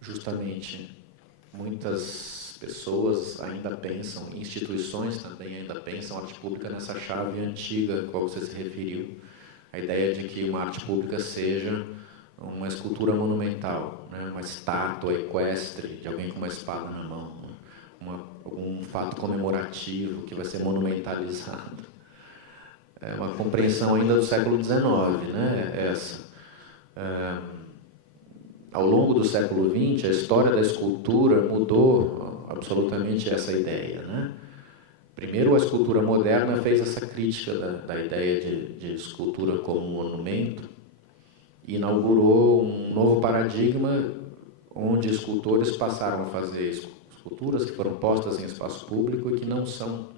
justamente, muitas pessoas ainda pensam, instituições também ainda pensam a arte pública nessa chave antiga a qual você se referiu, a ideia de que uma arte pública seja uma escultura monumental, né? Uma estátua equestre de alguém com uma espada na mão, algum fato comemorativo que vai ser monumentalizado. É uma compreensão ainda do século XIX, né? Essa. Ao longo do século XX, a história da escultura mudou absolutamente essa ideia, né? Primeiro, a escultura moderna fez essa crítica da ideia de escultura como monumento e inaugurou um novo paradigma onde escultores passaram a fazer esculturas que foram postas em espaço público e que não são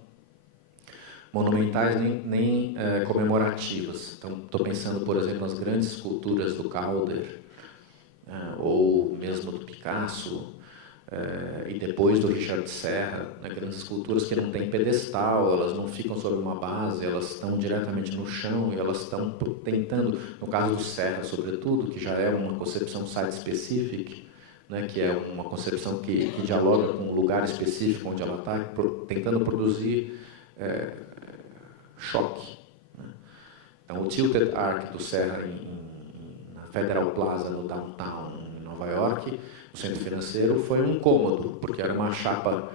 monumentais nem comemorativas. Então, estou pensando, por exemplo, nas grandes esculturas do Calder, ou mesmo do Picasso, e depois do Richard Serra, né, grandes esculturas que não têm pedestal, elas não ficam sobre uma base, elas estão diretamente no chão e elas estão tentando, no caso do Serra, sobretudo, que já é uma concepção site-specific, né, que é uma concepção que dialoga com um lugar específico onde ela está, tentando produzir choque. Né? Então, o Tilted Arc do Serra na Federal Plaza, no downtown, em Nova York, no centro financeiro, foi um incômodo, porque era uma chapa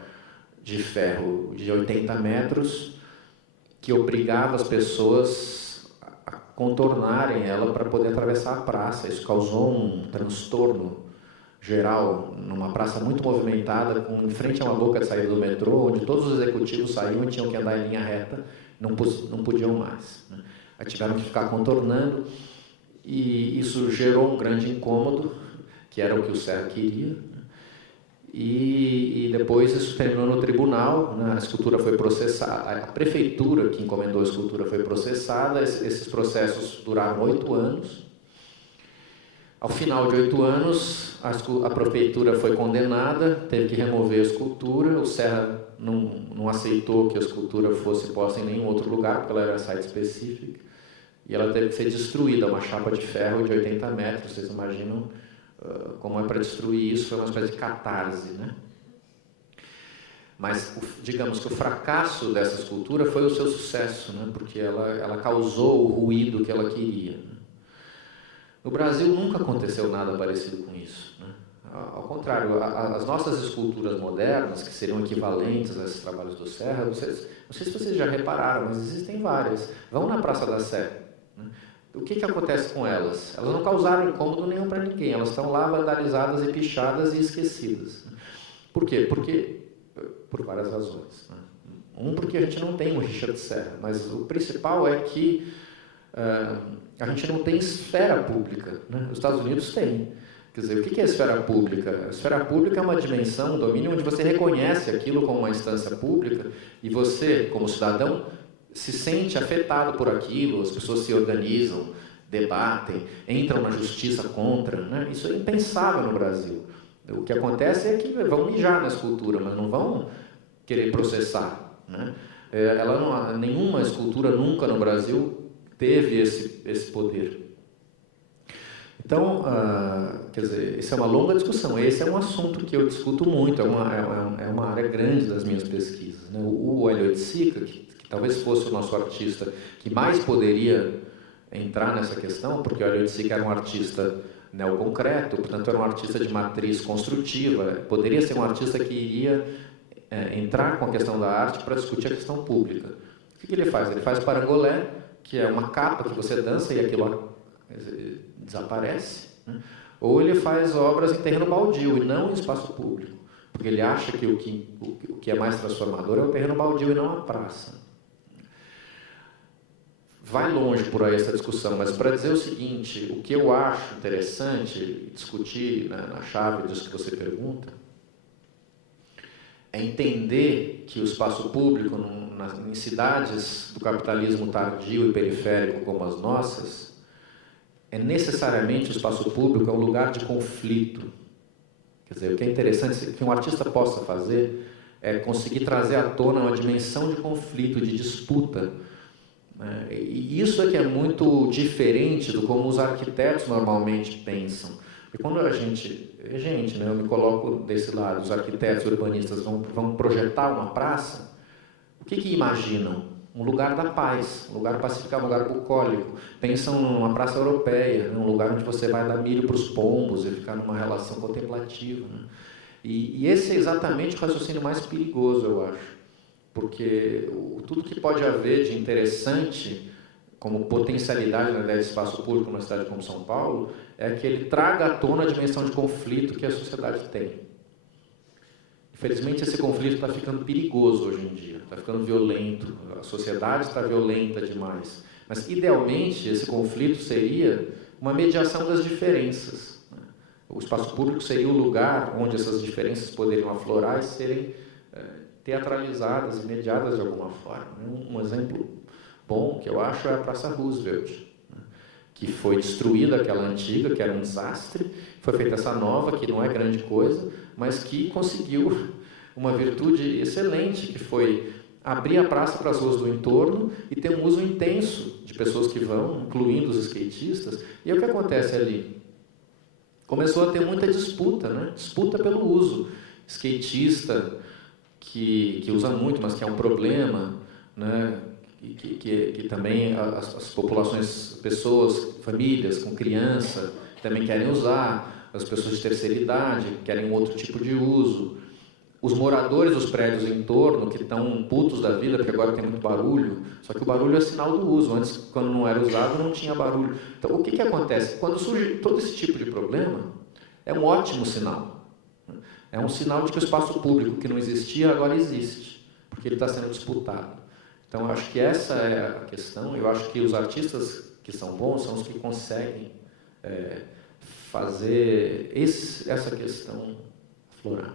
de ferro de 80 metros que obrigava as pessoas a contornarem ela para poder atravessar a praça. Isso causou um transtorno geral numa praça muito movimentada, em frente a uma boca de saída do metrô, onde todos os executivos saíam e tinham que andar em linha reta, não podiam mais. Né? Aí tiveram que ficar contornando, e isso gerou um grande incômodo, que era o que o Serra queria. E depois isso terminou no tribunal, né? A escultura foi processada, a prefeitura que encomendou a escultura foi processada, esses processos duraram 8 anos. Ao final de 8 anos, a prefeitura foi condenada, teve que remover a escultura. O Serra não aceitou que a escultura fosse posta em nenhum outro lugar, porque ela era site-specific, e ela teve que ser destruída, uma chapa de ferro de 80 metros. Vocês imaginam como é para destruir isso? Foi uma espécie de catarse, né? Mas, digamos que o fracasso dessa escultura foi o seu sucesso, né? Porque ela causou o ruído que ela queria. No Brasil nunca aconteceu nada parecido com isso, né? Ao contrário, as nossas esculturas modernas, que seriam equivalentes a esses trabalhos do Serra, não sei se vocês já repararam, mas existem várias. Vão na Praça da Sé. Né? O que acontece com elas? Elas não causaram incômodo nenhum para ninguém, elas estão lá vandalizadas e pichadas e esquecidas. Por quê? Por várias razões. Né? Porque a gente não tem um Richard Serra, mas o principal é que a gente não tem esfera pública, né? Os Estados Unidos têm. Quer dizer, o que é esfera pública? A esfera pública é uma dimensão, um domínio onde você reconhece aquilo como uma instância pública e você, como cidadão, se sente afetado por aquilo, as pessoas se organizam, debatem, entram na justiça contra. Né? Isso é impensável no Brasil. O que acontece é que vão mijar na escultura, mas não vão querer processar. Né? Nenhuma escultura nunca no Brasil teve esse poder. Então, quer dizer, isso é uma longa discussão. Esse é um assunto que eu discuto muito, é uma área grande das minhas pesquisas. Né? O Elliott Sica, que talvez fosse o nosso artista que mais poderia entrar nessa questão, porque o Elliott Sica era um artista neoconcreto, portanto era um artista de matriz construtiva, poderia ser um artista que iria entrar com a questão da arte para discutir a questão pública. O que ele faz? Ele faz parangolé, que é uma capa que você dança e aquilo desaparece, né? Ou ele faz obras em terreno baldio e não em espaço público, porque ele acha que o que é mais transformador é o terreno baldio e não a praça. Vai longe por aí essa discussão, mas para dizer o seguinte, o que eu acho interessante discutir, né, na chave disso que você pergunta, é entender que o espaço público, em cidades do capitalismo tardio e periférico como as nossas, necessariamente o espaço público é um lugar de conflito. Quer dizer, o que é interessante que um artista possa fazer é conseguir trazer à tona uma dimensão de conflito, de disputa. Né? E isso é que é muito diferente do como os arquitetos normalmente pensam. E quando a gente, né, eu me coloco desse lado, os arquitetos urbanistas vão projetar uma praça, o que imaginam? Um lugar da paz, um lugar pacificado, um lugar bucólico. Pensam numa praça europeia, num lugar onde você vai dar milho para os pombos e ficar numa relação contemplativa. Né? E esse é exatamente o raciocínio mais perigoso, eu acho. Porque tudo que pode haver de interessante, como potencialidade na ideia de espaço público numa cidade como São Paulo, é que ele traga à tona a dimensão de conflito que a sociedade tem. Infelizmente, esse conflito está ficando perigoso hoje em dia, está ficando violento, a sociedade está violenta demais. Mas, idealmente, esse conflito seria uma mediação das diferenças. O espaço público seria o lugar onde essas diferenças poderiam aflorar e serem teatralizadas e mediadas de alguma forma. Um exemplo bom que eu acho é a Praça Roosevelt, que foi destruída aquela antiga, que era um desastre, foi feita essa nova, que não é grande coisa, mas que conseguiu uma virtude excelente, que foi abrir a praça para as ruas do entorno e ter um uso intenso de pessoas que vão, incluindo os skatistas. E é o que acontece ali? Começou a ter muita disputa, né? Disputa pelo uso. Skatista que usa muito, mas que é um problema, né? Que também as populações, pessoas, famílias com criança, também querem usar, as pessoas de terceira idade querem um outro tipo de uso, os moradores dos prédios em torno, que estão putos da vida, porque agora tem muito barulho, só que o barulho é sinal do uso, antes, quando não era usado, não tinha barulho. Então, o que acontece? Quando surge todo esse tipo de problema, é um ótimo sinal. É um sinal de que o espaço público, que não existia, agora existe, porque ele está sendo disputado. Então, eu acho que essa é a questão. Eu acho que os artistas que são bons são os que conseguem fazer essa questão aflorar.